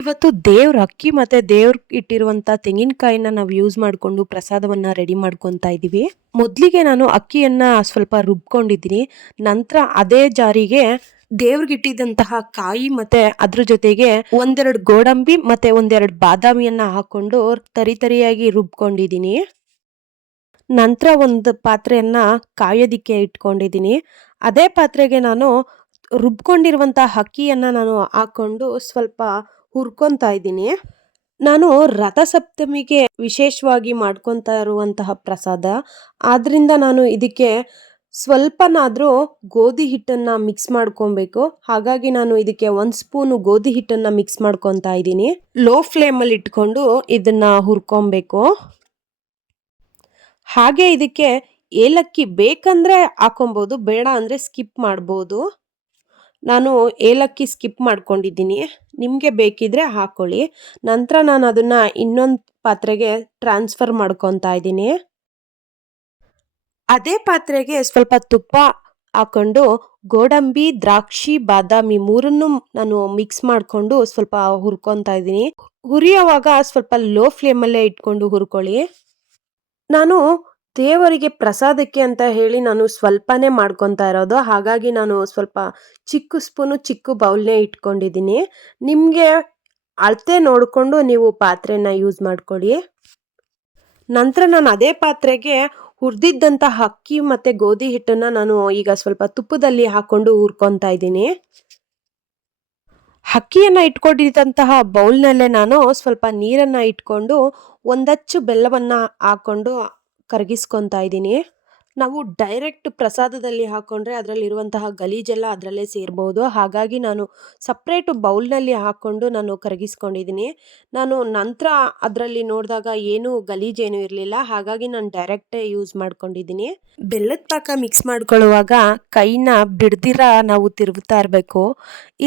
ಇವತ್ತು ದೇವ್ರ ಅಕ್ಕಿ ಮತ್ತೆ ದೇವ್ರ ಇಟ್ಟಿರುವಂತ ತೆಂಗಿನಕಾಯಿನ ನಾವು ಯೂಸ್ ಮಾಡಿಕೊಂಡು ಪ್ರಸಾದವನ್ನ ರೆಡಿ ಮಾಡ್ಕೊತಾ ಇದೀವಿ. ಮೊದಲಿಗೆ ನಾನು ಅಕ್ಕಿಯನ್ನ ಸ್ವಲ್ಪ ರುಬ್ಕೊಂಡಿದ್ದೀನಿ. ನಂತರ ಅದೇ ಜಾರಿಗೆ ದೇವ್ರಿಗಿಟ್ಟಿದ್ದಂತಹ ಕಾಯಿ ಮತ್ತೆ ಅದ್ರ ಜೊತೆಗೆ ಒಂದೆರಡು ಗೋಡಂಬಿ ಮತ್ತೆ ಒಂದೆರಡು ಬಾದಾಮಿಯನ್ನ ಹಾಕೊಂಡು ತರಿಯಾಗಿ ರುಬ್ಕೊಂಡಿದ್ದೀನಿ. ನಂತರ ಒಂದು ಪಾತ್ರೆಯನ್ನ ಕಾಯೋದಿಕ್ಕೆ ಇಟ್ಕೊಂಡಿದ್ದೀನಿ. ಅದೇ ಪಾತ್ರೆಗೆ ನಾನು ರುಬ್ಕೊಂಡಿರುವಂತಹ ಅಕ್ಕಿಯನ್ನ ನಾನು ಹಾಕೊಂಡು ಸ್ವಲ್ಪ ಹುರ್ಕೊಂತಾ ಇದ್ದೀನಿ. ನಾನು ರಥಸಪ್ತಮಿಗೆ ವಿಶೇಷವಾಗಿ ಮಾಡ್ಕೊತಾ ಇರುವಂತಹ ಪ್ರಸಾದ. ಆದ್ರಿಂದ ನಾನು ಇದಕ್ಕೆ ಸ್ವಲ್ಪನಾದ್ರೂ ಗೋಧಿ ಹಿಟ್ಟನ್ನ ಮಿಕ್ಸ್ ಮಾಡ್ಕೊಬೇಕು. ಹಾಗಾಗಿ ನಾನು ಇದಕ್ಕೆ 1 ಸ್ಪೂನು ಗೋಧಿ ಹಿಟ್ಟನ್ನ ಮಿಕ್ಸ್ ಮಾಡ್ಕೊತಾ ಇದ್ದೀನಿ. ಲೋ ಫ್ಲೇಮಲ್ಲಿ ಇಟ್ಕೊಂಡು ಇದನ್ನ ಹುರ್ಕೊಬೇಕು. ಹಾಗೆ ಇದಕ್ಕೆ ಏಲಕ್ಕಿ ಬೇಕಂದ್ರೆ ಹಾಕೊಬಹುದು, ಬೇಡ ಅಂದ್ರೆ ಸ್ಕಿಪ್ ಮಾಡ್ಬೋದು. ನಾನು ಏಲಕ್ಕಿ ಸ್ಕಿಪ್ ಮಾಡ್ಕೊಂಡಿದ್ದೀನಿ, ನಿಮಗೆ ಬೇಕಿದ್ರೆ ಹಾಕೊಳ್ಳಿ. ನಂತರ ನಾನು ಅದನ್ನ ಇನ್ನೊಂದು ಪಾತ್ರೆಗೆ ಟ್ರಾನ್ಸ್ಫರ್ ಮಾಡ್ಕೊತಾ ಇದ್ದೀನಿ. ಅದೇ ಪಾತ್ರೆಗೆ ಸ್ವಲ್ಪ ತುಪ್ಪ ಹಾಕೊಂಡು ಗೋಡಂಬಿ, ದ್ರಾಕ್ಷಿ, ಬಾದಾಮಿ ಮೂರನ್ನು ನಾನು ಮಿಕ್ಸ್ ಮಾಡಿಕೊಂಡು ಸ್ವಲ್ಪ ಹುರ್ಕೊತಾ ಇದ್ದೀನಿ. ಹುರಿಯುವಾಗ ಸ್ವಲ್ಪ ಲೋ ಫ್ಲೇಮಲ್ಲೇ ಇಟ್ಕೊಂಡು ಹುರ್ಕೊಳ್ಳಿ. ನಾನು ದೇವರಿಗೆ ಪ್ರಸಾದಕ್ಕೆ ಅಂತ ಹೇಳಿ ನಾನು ಸ್ವಲ್ಪನೇ ಮಾಡ್ಕೊತಾ ಇರೋದು. ಹಾಗಾಗಿ ನಾನು ಸ್ವಲ್ಪ ಚಿಕ್ಕ ಸ್ಪೂನು ಚಿಕ್ಕ ಬೌಲ್ನೇ ಇಟ್ಕೊಂಡಿದ್ದೀನಿ. ನಿಮಗೆ ಅಳತೆ ನೋಡಿಕೊಂಡು ನೀವು ಪಾತ್ರೆನ ಯೂಸ್ ಮಾಡ್ಕೊಳ್ಳಿ. ನಂತರ ನಾನು ಅದೇ ಪಾತ್ರೆಗೆ ಹುರಿದಿದ್ದಂತಹ ಅಕ್ಕಿ ಮತ್ತು ಗೋಧಿ ಹಿಟ್ಟನ್ನು ನಾನು ಈಗ ಸ್ವಲ್ಪ ತುಪ್ಪದಲ್ಲಿ ಹಾಕ್ಕೊಂಡು ಹುರ್ಕೊತಾ ಇದ್ದೀನಿ. ಅಕ್ಕಿಯನ್ನು ಇಟ್ಕೊಂಡಿದ್ದಂತಹ ಬೌಲ್ನಲ್ಲೇ ನಾನು ಸ್ವಲ್ಪ ನೀರನ್ನು ಇಟ್ಕೊಂಡು ಒಂದಚ್ಚು ಬೆಲ್ಲವನ್ನು ಹಾಕ್ಕೊಂಡು ಕರಗಿಸ್ಕೊತಾ ಇದ್ದೀನಿ. ನಾವು ಡೈರೆಕ್ಟ್ ಪ್ರಸಾದದಲ್ಲಿ ಹಾಕ್ಕೊಂಡ್ರೆ ಅದರಲ್ಲಿರುವಂತಹ ಗಲೀಜೆಲ್ಲ ಅದರಲ್ಲೇ ಸೇರ್ಬೋದು. ಹಾಗಾಗಿ ನಾನು ಸಪ್ರೇಟು ಬೌಲ್ನಲ್ಲಿ ಹಾಕ್ಕೊಂಡು ನಾನು ಕರಗಿಸ್ಕೊಂಡಿದ್ದೀನಿ. ನಾನು ನಂತರ ಅದರಲ್ಲಿ ನೋಡಿದಾಗ ಏನೂ ಗಲೀಜೇನೂ ಇರಲಿಲ್ಲ. ಹಾಗಾಗಿ ನಾನು ಡೈರೆಕ್ಟೇ ಯೂಸ್ ಮಾಡ್ಕೊಂಡಿದ್ದೀನಿ. ಬೆಲ್ಲದ ಪಾಕ ಮಿಕ್ಸ್ ಮಾಡ್ಕೊಳ್ಳುವಾಗ ಕೈನ ಬಿಡ್ದಿರ ನಾವು ತಿರುಗ್ತಾ ಇರಬೇಕು.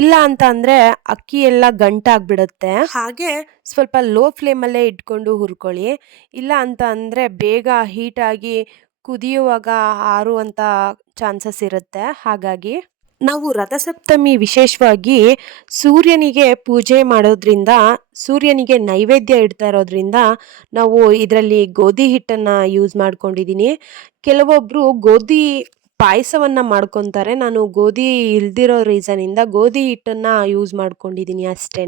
ಇಲ್ಲ ಅಂತ ಅಂದರೆ ಅಕ್ಕಿ ಎಲ್ಲ ಗಂಟಾಗ್ಬಿಡುತ್ತೆ. ಹಾಗೆ ಸ್ವಲ್ಪ ಲೋ ಫ್ಲೇಮಲ್ಲೇ ಇಟ್ಕೊಂಡು ಹುರ್ಕೊಳ್ಳಿ. ಇಲ್ಲ ಅಂತ ಅಂದರೆ ಬೇಗ ಹೀಟಾಗಿ ಕುದಿಯುವಾಗ ಆರುವಂಥ ಚಾನ್ಸಸ್ ಇರುತ್ತೆ. ಹಾಗಾಗಿ ನಾವು ರಥಸಪ್ತಮಿ ವಿಶೇಷವಾಗಿ ಸೂರ್ಯನಿಗೆ ಪೂಜೆ ಮಾಡೋದ್ರಿಂದ, ಸೂರ್ಯನಿಗೆ ನೈವೇದ್ಯ ಇಡ್ತಾ ಇರೋದ್ರಿಂದ ನಾವು ಇದರಲ್ಲಿ ಗೋಧಿ ಹಿಟ್ಟನ್ನು ಯೂಸ್ ಮಾಡ್ಕೊಂಡಿದ್ದೀನಿ. ಕೆಲವೊಬ್ಬರು ಗೋಧಿ ಪಾಯಸವನ್ನು ಮಾಡ್ಕೊತಾರೆ. ನಾನು ಗೋಧಿ ಇಲ್ದಿರೋ ರೀಸನಿಂದ ಗೋಧಿ ಹಿಟ್ಟನ್ನು ಯೂಸ್ ಮಾಡ್ಕೊಂಡಿದ್ದೀನಿ ಅಷ್ಟೇ.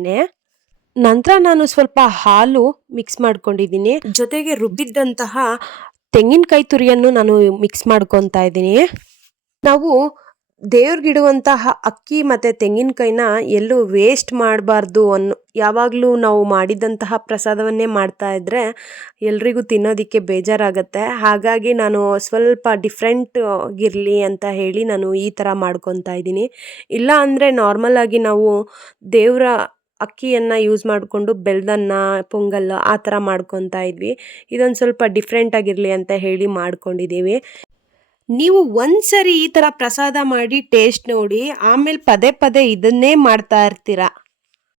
ನಂತರ ನಾನು ಸ್ವಲ್ಪ ಹಾಲು ಮಿಕ್ಸ್ ಮಾಡ್ಕೊಂಡಿದ್ದೀನಿ. ಜೊತೆಗೆ ರುಬ್ಬಿದ್ದಂತಹ ತೆಂಗಿನಕಾಯಿ ತುರಿಯನ್ನು ನಾನು ಮಿಕ್ಸ್ ಮಾಡ್ಕೊತಾ ಇದ್ದೀನಿ. ನಾವು ದೇವ್ರಿಗಿಡುವಂತಹ ಅಕ್ಕಿ ಮತ್ತು ತೆಂಗಿನಕಾಯಿನ ಎಲ್ಲೂ ವೇಸ್ಟ್ ಮಾಡಬಾರ್ದು ಯಾವಾಗಲೂ ನಾವು ಮಾಡಿದಂತಹ ಪ್ರಸಾದವನ್ನೇ ಮಾಡ್ತಾ ಇದ್ದರೆ ಎಲ್ರಿಗೂ ತಿನ್ನೋದಕ್ಕೆ ಬೇಜಾರಾಗುತ್ತೆ. ಹಾಗಾಗಿ ನಾನು ಸ್ವಲ್ಪ ಡಿಫ್ರೆಂಟ್ ಆಗಿರಲಿ ಅಂತ ಹೇಳಿ ನಾನು ಈ ಥರ ಮಾಡ್ಕೊತಾ ಇದ್ದೀನಿ. ಇಲ್ಲ ಅಂದರೆ ನಾರ್ಮಲಾಗಿ ನಾವು ದೇವರ ಅಕ್ಕಿಯನ್ನು ಯೂಸ್ ಮಾಡಿಕೊಂಡು ಬೆಲ್ಲದನ್ನ, ಪೊಂಗಲ್ ಆ ಥರ ಮಾಡ್ಕೊತಾ ಇದ್ವಿ. ಇದೊಂದು ಸ್ವಲ್ಪ ಡಿಫ್ರೆಂಟ್ ಆಗಿರಲಿ ಅಂತ ಹೇಳಿ ಮಾಡ್ಕೊಂಡಿದ್ದೀವಿ. ನೀವು ಒಂದ್ಸರಿ ಈ ಥರ ಪ್ರಸಾದ ಮಾಡಿ ಟೇಸ್ಟ್ ನೋಡಿ, ಆಮೇಲೆ ಪದೇ ಪದೇ ಇದನ್ನೇ ಮಾಡ್ತಾ ಇರ್ತೀರ.